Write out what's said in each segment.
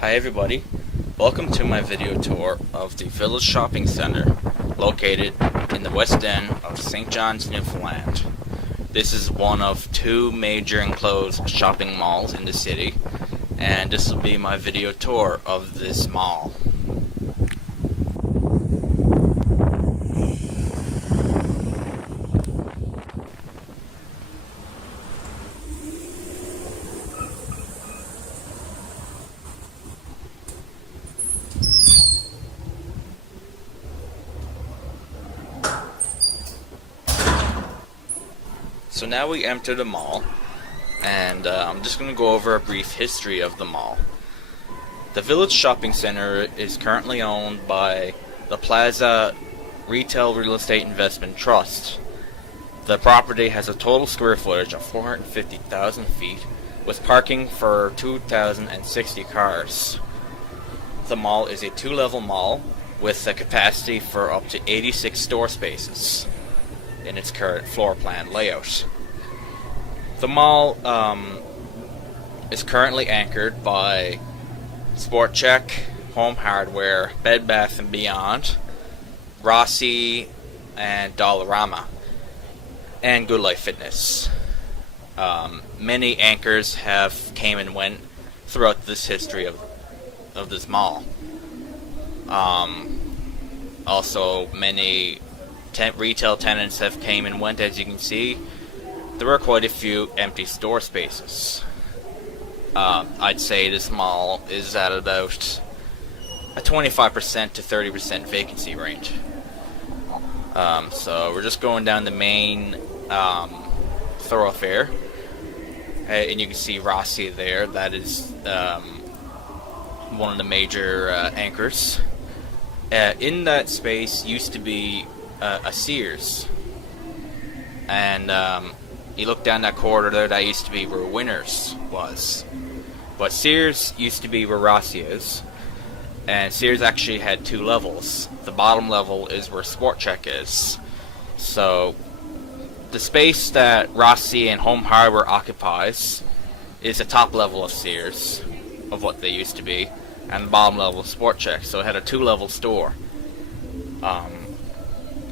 Hi everybody, welcome to my video tour of the Village Shopping Center located in the west end of St. John's, Newfoundland. This is one of two major enclosed shopping malls in the city, and this will be my video tour of this mall. So now we enter the mall, and I'm just going to go over a brief history of the mall. The Village Shopping Center is currently owned by the Plaza Retail Real Estate Investment Trust. The property has a total square footage of 450,000 feet, with parking for 2,060 cars. The mall is a two-level mall with a capacity for up to 86 store spaces in its current floor plan layout. The mall is currently anchored by Sport Chek, Home Hardware, Bed Bath & Beyond, Rossi, and Dollarama, and Good Life Fitness. Many anchors have came and went throughout this history of this mall. Also, many retail tenants have came and went. As you can see, there were quite a few empty store spaces. I'd say this mall is at about a 25% to 30% vacancy range. So we're just going down the main thoroughfare, and you can see Rossi there. That is one of the major anchors. In that space used to be a Sears, and you look down that corridor there, that used to be where Winners was, but Sears used to be where Rossi is, and Sears actually had two levels. The bottom level is where Sport Chek is, so the space that Rossi and Home Hardware occupies is the top level of Sears, of what they used to be, and the bottom level of Sport Chek, so it had a two-level store.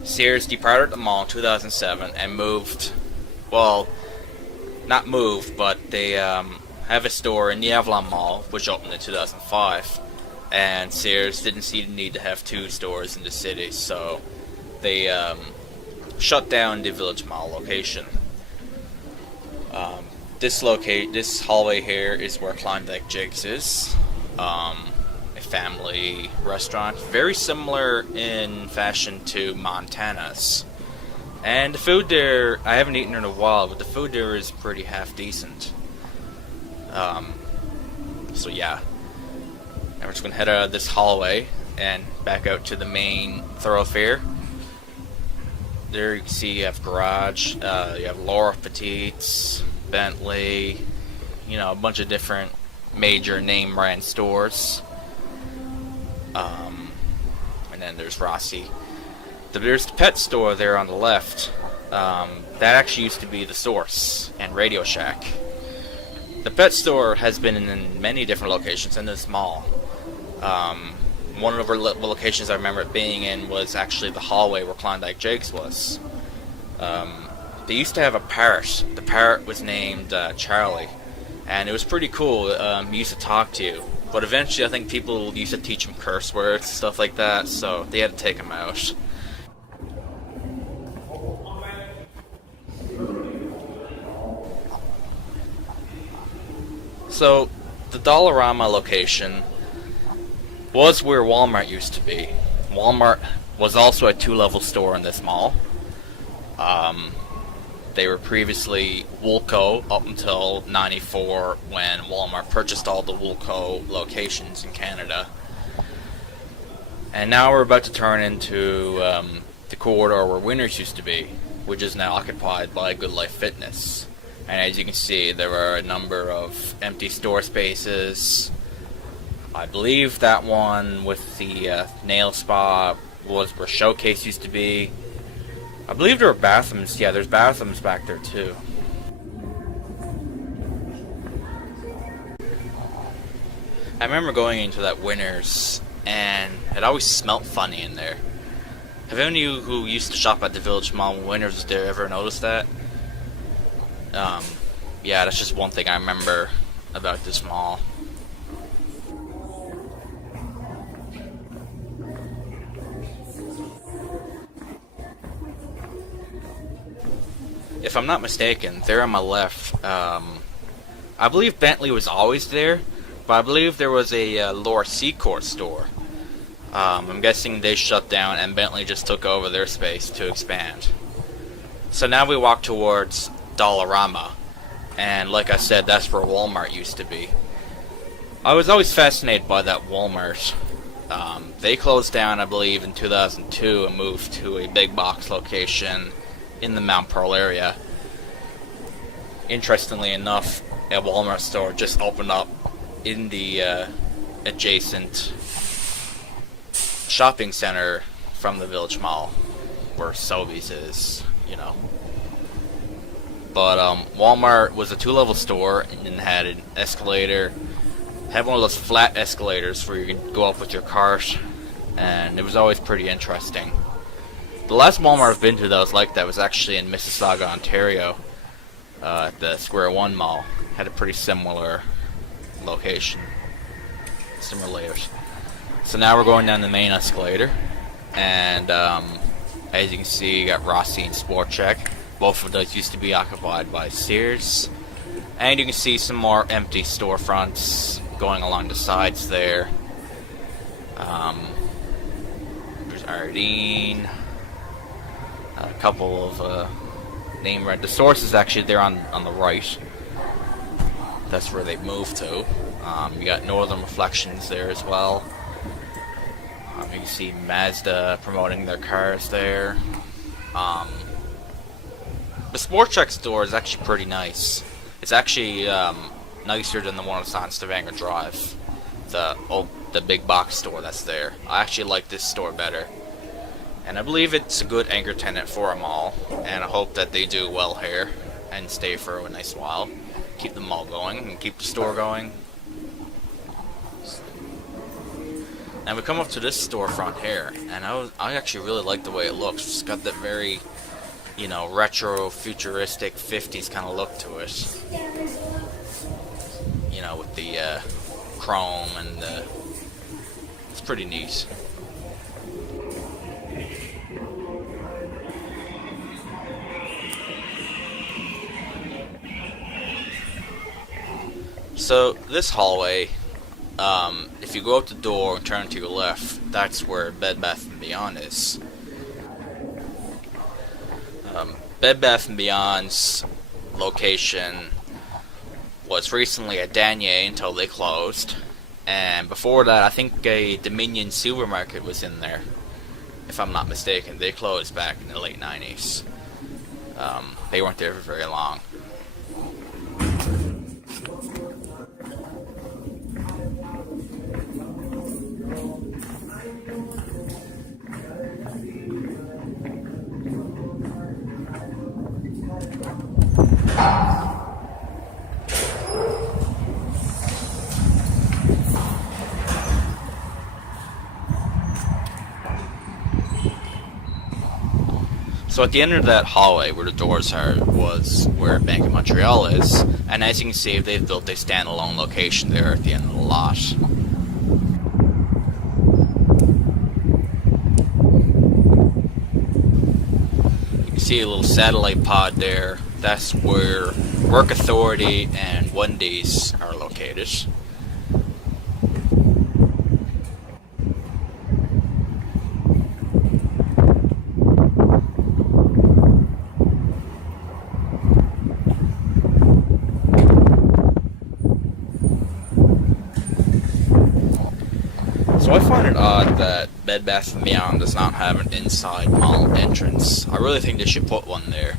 Sears departed the mall in 2007 and moved, well, not moved, but they have a store in the Avalon Mall, which opened in 2005. And Sears didn't see the need to have two stores in the city, so they shut down the Village Mall location. This hallway here is where Klondike Jake's is. A family restaurant, very similar in fashion to Montana's. And the food there, I haven't eaten in a while, but the food there is pretty half decent. So yeah. And we're just gonna head out of this hallway and back out to the main thoroughfare. There you can see you have Garage, you have Laura Petite's, Bentley, you know, a bunch of different major name brand stores. And then there's Rossi. There's the pet store there on the left. That actually used to be the Source and Radio Shack. The pet store has been in many different locations in this mall. One of the locations I remember it being in was actually the hallway where Klondike Jake's was. They used to have a parrot. The parrot was named Charlie, and it was pretty cool. He used to talk to you. But eventually I think people used to teach him curse words, stuff like that, so they had to take him out. So, the Dollarama location was where Walmart used to be. Walmart was also a two-level store in this mall. They were previously Woolco up until '94 when Walmart purchased all the Woolco locations in Canada. And now we're about to turn into the corridor where Winners used to be, which is now occupied by Good Life Fitness. And as you can see, there are a number of empty store spaces. I believe that one with the nail spa was where Showcase used to be. I believe there were bathrooms. Yeah, there's bathrooms back there too. I remember going into that Winners, and it always smelt funny in there. Have any of you who used to shop at the Village Mall when Winners was there ever noticed that? Yeah, that's just one thing I remember about this mall. If I'm not mistaken, there on my left, I believe Bentley was always there, but I believe there was a Lower Seacourt store. I'm guessing they shut down and Bentley just took over their space to expand. So now we walk towards Dollarama, and like I said, that's where Walmart used to be. I was always fascinated by that Walmart. They closed down, I believe, in 2002 and moved to a big box location in the Mount Pearl area. Interestingly enough, a Walmart store just opened up in the adjacent shopping center from the Village Mall, where Sobeys is, you know. But Walmart was a 2-level store and had an escalator. Had one of those flat escalators where you could go up with your cart, and it was always pretty interesting. The last Walmart I've been to that was like that was actually in Mississauga, Ontario, at the Square One Mall. Had a pretty similar location, similar layers. So now we're going down the main escalator, and as you can see, you got Rossi and Sport Check. Both of those used to be occupied by Sears, and you can see some more empty storefronts going along the sides there. There's Ardeen. A couple of name brand. The Source is actually there on the right. That's where they've moved to. You got Northern Reflections there as well. You can see Mazda promoting their cars there. The Sport Check store is actually pretty nice. It's actually nicer than the one that's on Stavanger Drive. The big box store that's there. I actually like this store better. And I believe it's a good anchor tenant for a mall, and I hope that they do well here and stay for a nice while. Keep the mall going and keep the store going. And we come up to this storefront here, and I actually really like the way it looks. It's got that very, you know, retro, futuristic 50s kind of look to it. You know, with the chrome and it's pretty neat. So this hallway, if you go out the door and turn to your left, that's where Bed Bath & Beyond is. Bed Bath & Beyond's location was recently a Danier until they closed, and before that I think a Dominion supermarket was in there, if I'm not mistaken. They closed back in the late 90s. They weren't there for very long. So at the end of that hallway where the doors are was where Bank of Montreal is, and as you can see, they've built a standalone location there at the end of the lot. You can see a little satellite pod there. That's where Work Authority and Wendy's are located. So I find it odd that Bed Bath & Beyond does not have an inside mall entrance. I really think they should put one there.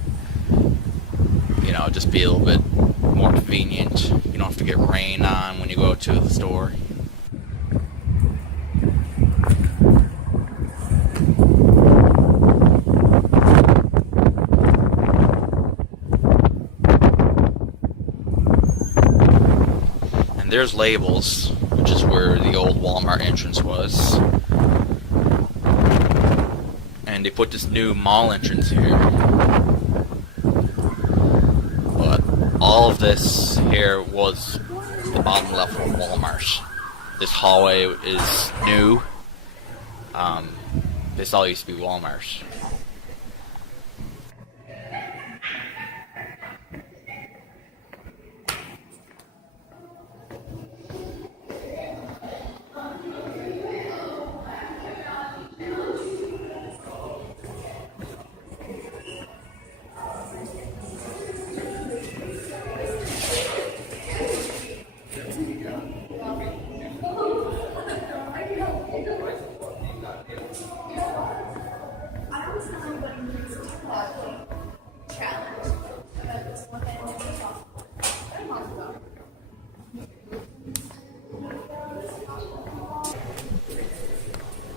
You know, just be a little bit more convenient. You don't have to get rain on when you go to the store. And there's labels which is where the old Walmart entrance was. And they put this new mall entrance here. But all of this here was the bottom level of Walmart. This hallway is new. This all used to be Walmart.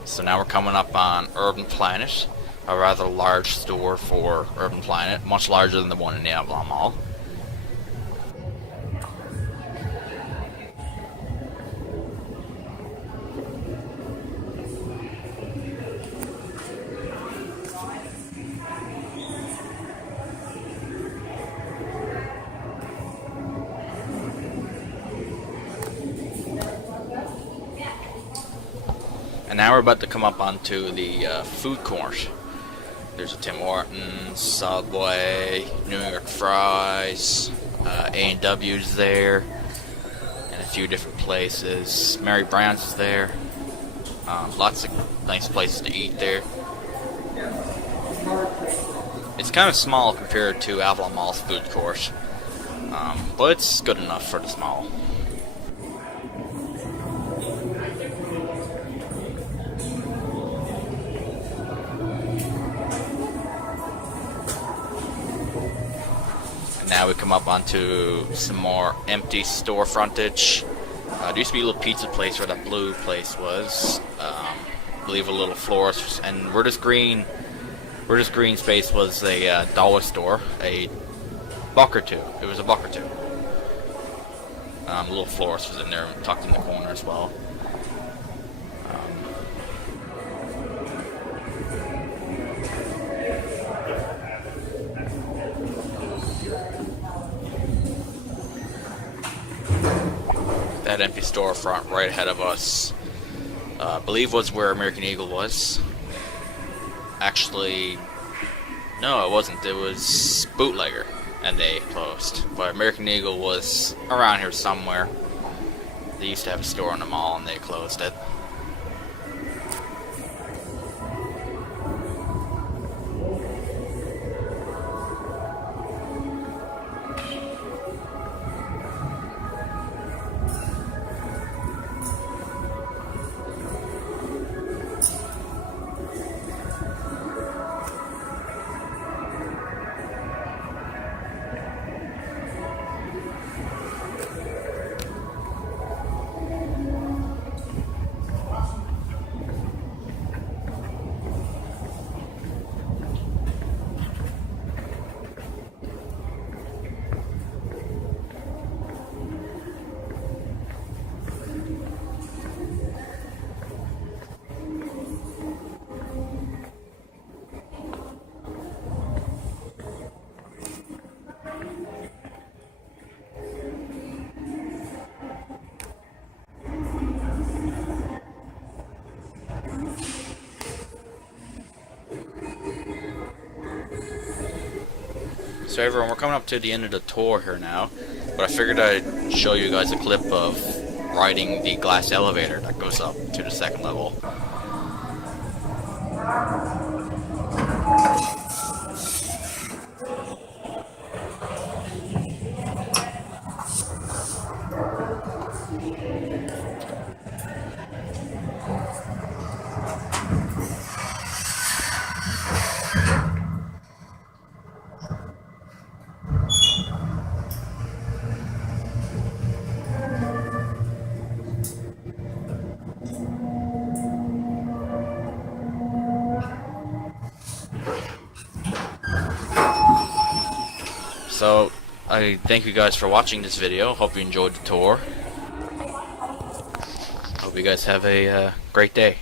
So now we're coming up on Urban Planet, a rather large store for Urban Planet, much larger than the one in the Avalon Mall. And now we're about to come up onto the food court. There's a Tim Hortons, Subway, New York Fries, A&W's there, and a few different places. Mary Brown's is there. Lots of nice places to eat there. It's kind of small compared to Avalon Mall's food court, but it's good enough for the small. Now we come up onto some more empty store frontage. There used to be a little pizza place where that blue place was. I believe a little florist, and where this green space was a dollar store, a buck or two. It was a buck or two. A little florist was in there, tucked in the corner as well. That empty storefront right ahead of us, I believe was where American Eagle was. Actually, no, it wasn't. It was Bootlegger, and they closed. But American Eagle was around here somewhere. They used to have a store in the mall, and they closed it. So everyone, we're coming up to the end of the tour here now, but I figured I'd show you guys a clip of riding the glass elevator that goes up to the second level. So, I thank you guys for watching this video. Hope you enjoyed the tour. you guys have a great day.